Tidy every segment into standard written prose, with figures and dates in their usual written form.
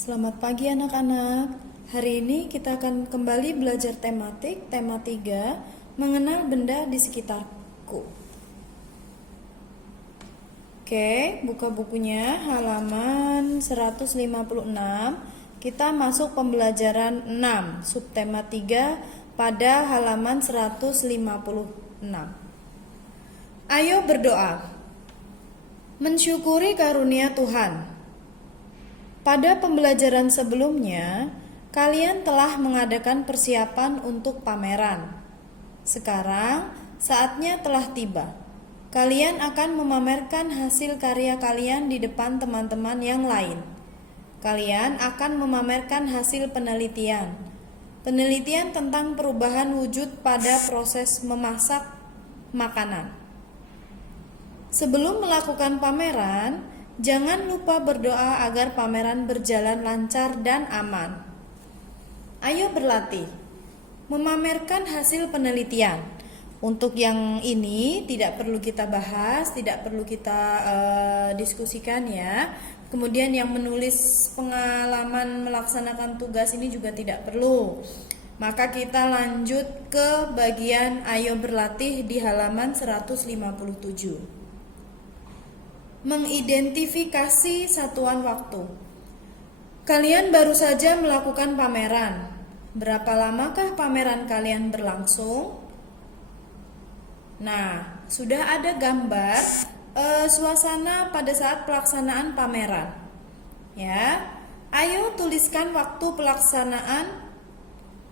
Selamat pagi anak-anak. Hari ini kita akan kembali belajar tematik, tema 3, mengenal benda di sekitarku. Oke, buka bukunya halaman 156. Kita masuk pembelajaran 6, subtema 3 pada halaman 156. Ayo berdoa. Mensyukuri karunia Tuhan. Pada pembelajaran sebelumnya, kalian telah mengadakan persiapan untuk pameran. Sekarang, saatnya telah tiba. Kalian akan memamerkan hasil karya kalian di depan teman-teman yang lain. Kalian akan memamerkan hasil penelitian. Penelitian tentang perubahan wujud pada proses memasak makanan. Sebelum melakukan pameran, jangan lupa berdoa agar pameran berjalan lancar dan aman. Ayo berlatih memamerkan hasil penelitian. Untuk yang ini tidak perlu kita bahas, tidak perlu kita diskusikan ya. Kemudian yang menulis pengalaman melaksanakan tugas ini juga tidak perlu. Maka kita lanjut ke bagian ayo berlatih di halaman 157. Mengidentifikasi satuan waktu. Kalian baru saja melakukan pameran. Berapa lamakah pameran kalian berlangsung? Nah, sudah ada gambar suasana pada saat pelaksanaan pameran. Ya, ayo tuliskan waktu pelaksanaan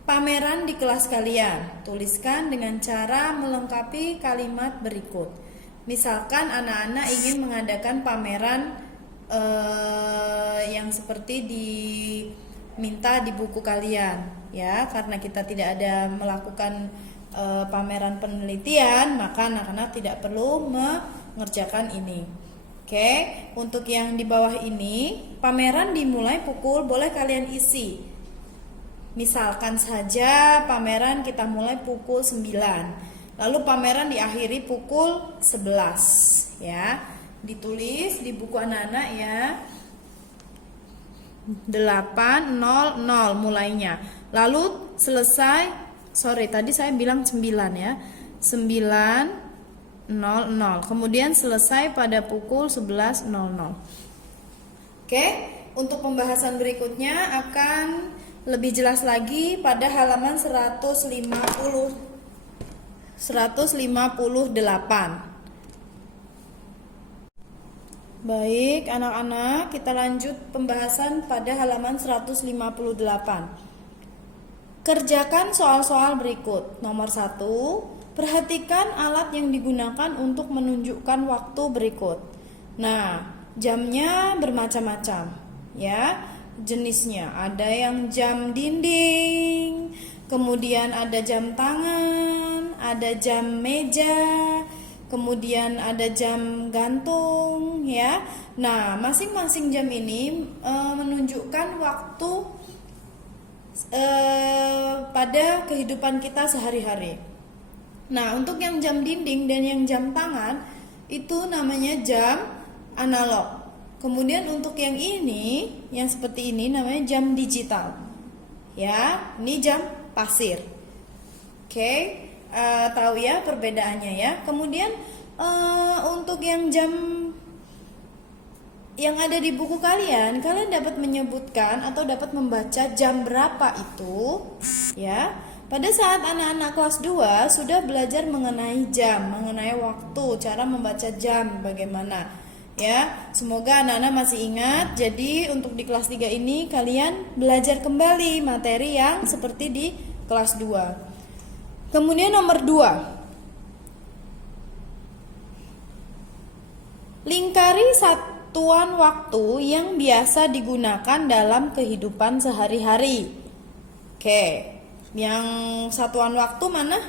pameran di kelas kalian. Tuliskan dengan cara melengkapi kalimat berikut. Misalkan anak-anak ingin mengadakan pameran yang seperti diminta di buku kalian, ya, karena kita tidak ada melakukan pameran penelitian, maka anak-anak tidak perlu mengerjakan ini. Oke, untuk yang di bawah ini, pameran dimulai pukul, boleh kalian isi. Misalkan saja pameran kita mulai pukul 9. Lalu pameran diakhiri pukul 11, ya. Ditulis di buku anak-anak ya. 8.00 mulainya. Lalu selesai, tadi saya bilang 9 ya. 9.00. Kemudian selesai pada pukul 11.00. Oke, untuk pembahasan berikutnya akan lebih jelas lagi pada halaman 158. Baik, anak-anak, kita lanjut pembahasan pada halaman 158. Kerjakan soal-soal berikut. Nomor 1, perhatikan alat yang digunakan untuk menunjukkan waktu berikut. Nah, jamnya bermacam-macam, ya. Jenisnya ada yang jam dinding, kemudian ada jam tangan, ada jam meja, kemudian ada jam gantung, ya. Nah, masing-masing jam ini menunjukkan waktu pada kehidupan kita sehari-hari. Nah, untuk yang jam dinding dan yang jam tangan itu namanya jam analog. Kemudian untuk yang ini, yang seperti ini namanya jam digital. Ya, ini jam pasir. Oke. Tahu ya perbedaannya ya. Kemudian untuk yang jam yang ada di buku kalian dapat menyebutkan atau dapat membaca jam berapa itu, ya. Pada saat anak-anak kelas 2 sudah belajar mengenai jam, mengenai waktu, cara membaca jam bagaimana, ya. Semoga anak-anak masih ingat. Jadi untuk di kelas 3 ini kalian belajar kembali materi yang seperti di kelas 2. Kemudian nomor 2. Lingkari satuan waktu yang biasa digunakan dalam kehidupan sehari-hari. Oke, yang satuan waktu mana?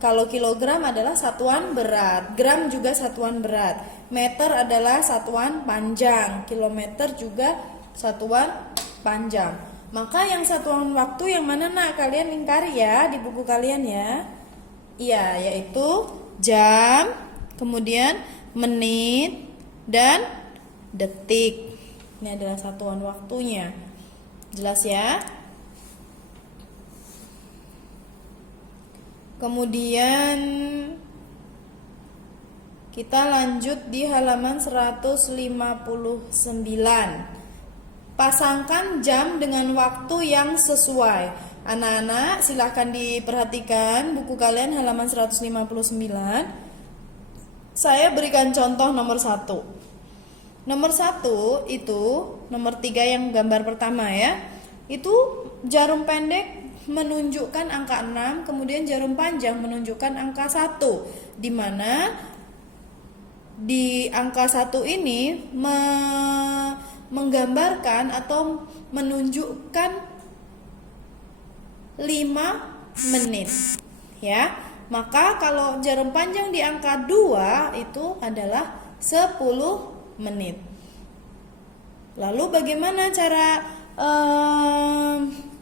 Kalau kilogram adalah satuan berat, gram juga satuan berat, meter adalah satuan panjang, kilometer juga satuan panjang. Maka yang satuan waktu yang mana nak? Kalian lingkari ya di buku kalian ya. Iya, yaitu jam, kemudian menit dan detik. Ini adalah satuan waktunya. Jelas ya? Kemudian kita lanjut di halaman 159. Pasangkan jam dengan waktu yang sesuai. Anak-anak silahkan diperhatikan buku kalian halaman 159. Saya berikan contoh nomor 1. Nomor 1 itu, nomor 3 yang gambar pertama ya, itu jarum pendek menunjukkan angka 6, kemudian jarum panjang menunjukkan angka 1, di mana di angka 1 ini menggambarkan atau menunjukkan 5 menit ya. Maka kalau jarum panjang di angka 2 itu adalah 10 menit. Lalu bagaimana cara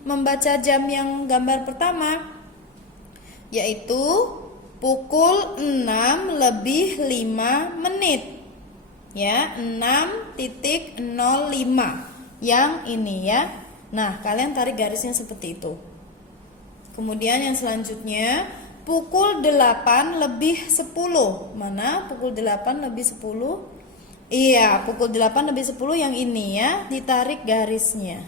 membaca jam yang gambar pertama? Yaitu pukul 6 lebih 5 menit. Ya, 6.05 yang ini ya. Nah, kalian tarik garisnya seperti itu. Kemudian yang selanjutnya pukul 8 lebih 10. Mana pukul 8 lebih 10? Iya, pukul 8 lebih 10 yang ini ya, ditarik garisnya.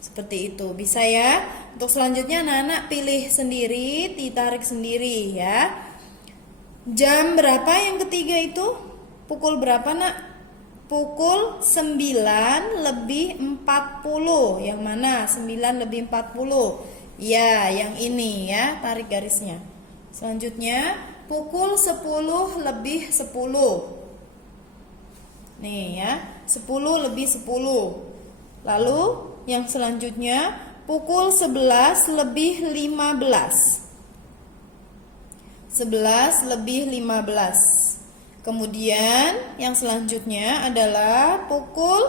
Seperti itu, bisa ya. Untuk selanjutnya anak-anak pilih sendiri, ditarik sendiri ya. Jam berapa yang ketiga itu? Pukul berapa nak? Pukul 9 lebih 40. Yang mana? 9 lebih 40. Ya, yang ini ya, tarik garisnya. Selanjutnya pukul 10 lebih 10. Nih ya, 10 lebih 10. Lalu yang selanjutnya pukul 11 lebih 15. 11 lebih 15. Kemudian yang selanjutnya adalah pukul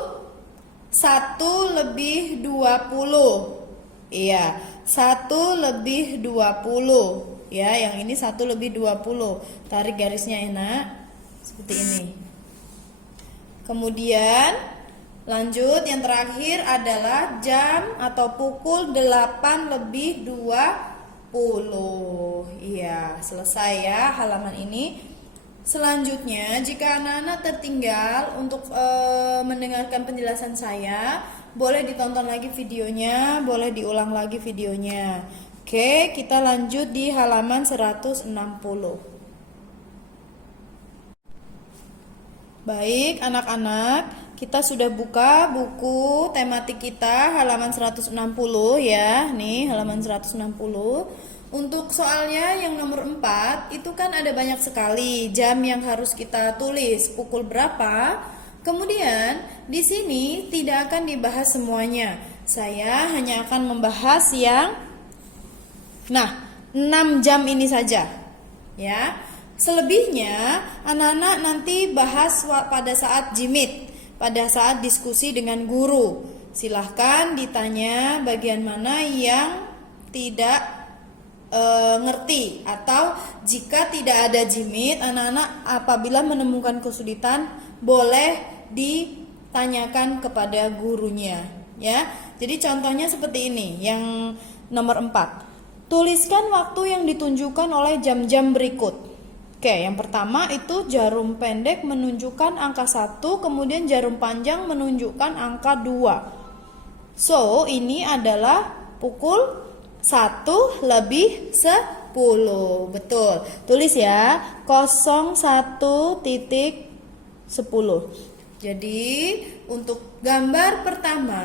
1 lebih 20. Iya, 1 lebih 20. Ya, yang ini 1 lebih 20. Tarik garisnya enak. Seperti ini. Kemudian lanjut yang terakhir adalah jam atau pukul 8 lebih 20. Iya, selesai ya halaman ini. Selanjutnya, jika anak-anak tertinggal untuk mendengarkan penjelasan saya, boleh ditonton lagi videonya, boleh diulang lagi videonya. Oke, kita lanjut di halaman 160. Baik, anak-anak, kita sudah buka buku tematik kita halaman 160 ya. Nih, halaman 160. Untuk soalnya yang nomor 4, itu kan ada banyak sekali jam yang harus kita tulis, pukul berapa. Kemudian, di sini tidak akan dibahas semuanya. Saya hanya akan membahas yang 6 jam ini saja. Ya. Selebihnya anak-anak nanti bahas pada saat jimit, pada saat diskusi dengan guru. Silahkan ditanya bagian mana yang tidak ngerti, atau jika tidak ada jimit, anak-anak apabila menemukan kesulitan boleh ditanyakan kepada gurunya ya. Jadi contohnya seperti ini, yang nomor 4. Tuliskan waktu yang ditunjukkan oleh jam-jam berikut. Oke, yang pertama itu jarum pendek menunjukkan angka 1, kemudian jarum panjang menunjukkan angka 2. So, ini adalah pukul 1 lebih 10. Betul. Tulis ya, 01.10. Jadi, untuk gambar pertama,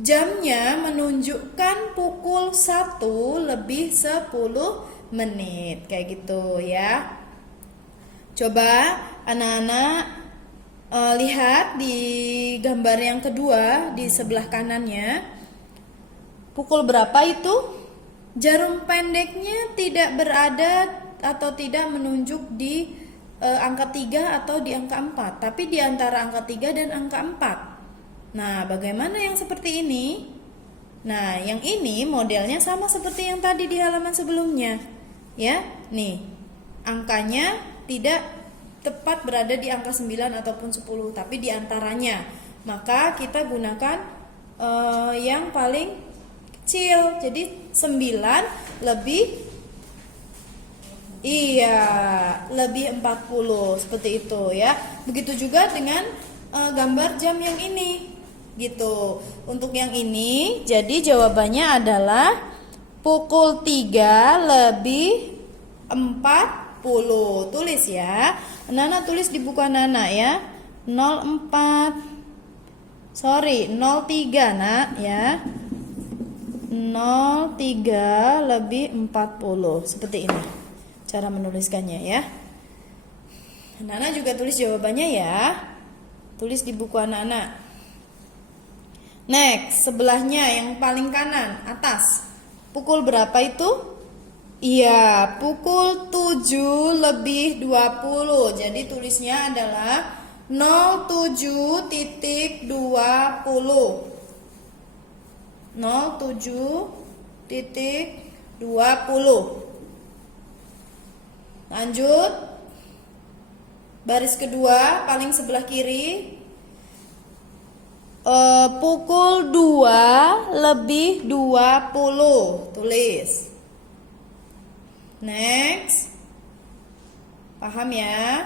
jamnya menunjukkan pukul 1 lebih 10 menit, kayak gitu ya. Coba anak-anak lihat di gambar yang kedua di sebelah kanannya. Pukul berapa itu? Jarum pendeknya tidak berada atau tidak menunjuk di angka 3 atau di angka 4, tapi di antara angka 3 dan angka 4. Nah, bagaimana yang seperti ini? Nah, yang ini modelnya sama seperti yang tadi di halaman sebelumnya. Ya, nih angkanya tidak tepat berada di angka 9 ataupun 10, tapi di antaranya. Maka kita gunakan yang paling kecil. Jadi 9 lebih 40 seperti itu ya. Begitu juga dengan gambar jam yang ini gitu. Untuk yang ini jadi jawabannya adalah pukul 3 lebih 40. Tulis ya. Nana tulis di buku Nana ya. 03 nak ya. 03 lebih 40. Seperti ini cara menuliskannya ya. Nana juga tulis jawabannya ya. Tulis di buku anak-anak. Next, sebelahnya yang paling kanan atas. Pukul berapa itu? Iya, pukul 7 lebih 20. Jadi tulisnya adalah 07.20. 07.20. Lanjut. Baris kedua paling sebelah kiri. Pukul 2 lebih 20. Tulis. Next. Paham ya?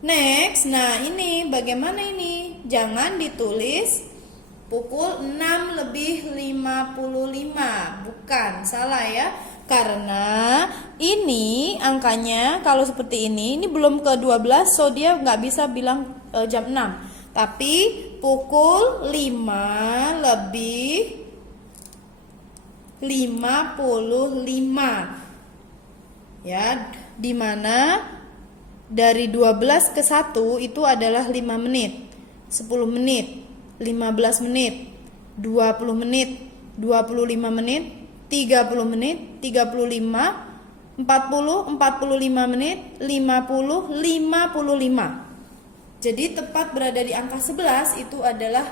Next. Nah ini bagaimana ini? Jangan ditulis pukul 6 lebih 55. Bukan, salah ya. Karena ini angkanya kalau seperti ini belum ke 12, so dia nggak bisa bilang jam 6. Tapi pukul 5 lebih 55. Ya, dimana dari 12 ke 1 itu adalah 5 menit, 10 menit, 15 menit, 20 menit, 25 menit, 30 menit, 35, 40, 45 menit, 50, 55. Jadi tepat berada di angka 11 itu adalah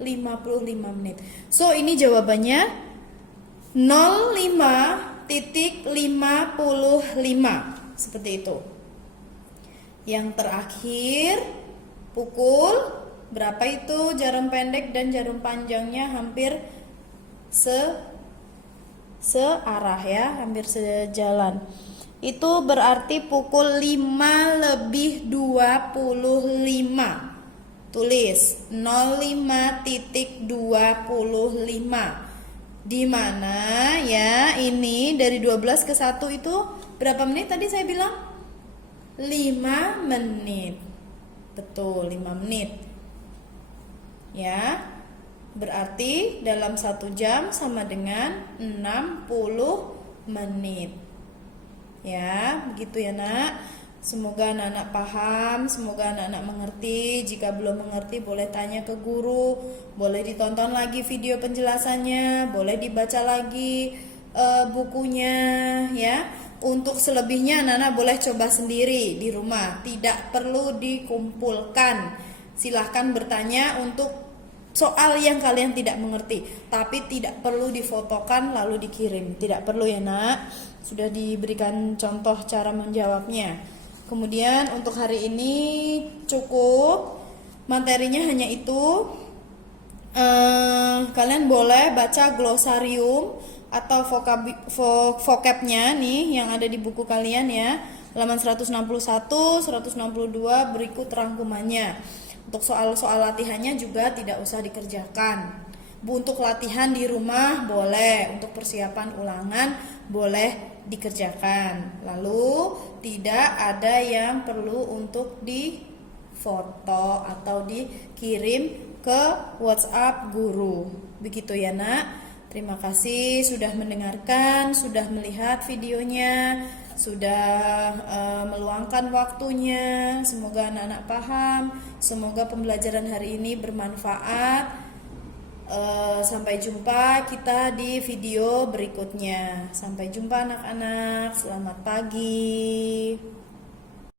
55 menit. So ini jawabannya 05.55. Seperti itu. Yang terakhir pukul berapa itu? Jarum pendek dan jarum panjangnya hampir searah ya, hampir sejalan. Itu berarti pukul 5 lebih 25. Tulis 05.25. Di mana ya ini dari 12 ke 1 itu berapa menit tadi saya bilang? 5 menit. Betul, 5 menit. Ya. Berarti dalam 1 jam sama dengan 60 menit. Ya, begitu ya nak. Semoga anak-anak paham, semoga anak-anak mengerti. Jika belum mengerti boleh tanya ke guru, boleh ditonton lagi video penjelasannya, boleh dibaca lagi bukunya ya. Untuk selebihnya anak-anak boleh coba sendiri di rumah, tidak perlu dikumpulkan. Silahkan bertanya untuk soal yang kalian tidak mengerti, tapi tidak perlu difotokan lalu dikirim. Tidak perlu ya nak. Sudah diberikan contoh cara menjawabnya. Kemudian untuk hari ini cukup, materinya hanya itu. Kalian boleh baca glosarium atau vocabnya nih yang ada di buku kalian ya, halaman 161, 162 berikut rangkumannya. Untuk soal-soal latihannya juga tidak usah dikerjakan. Untuk latihan di rumah boleh, untuk persiapan ulangan boleh dikerjakan. Lalu tidak ada yang perlu untuk difoto atau dikirim ke WhatsApp guru. Begitu ya nak. Terima kasih sudah mendengarkan, sudah melihat videonya, sudah meluangkan waktunya. Semoga anak-anak paham, semoga pembelajaran hari ini bermanfaat. Sampai jumpa kita di video berikutnya. Sampai jumpa anak-anak. Selamat pagi.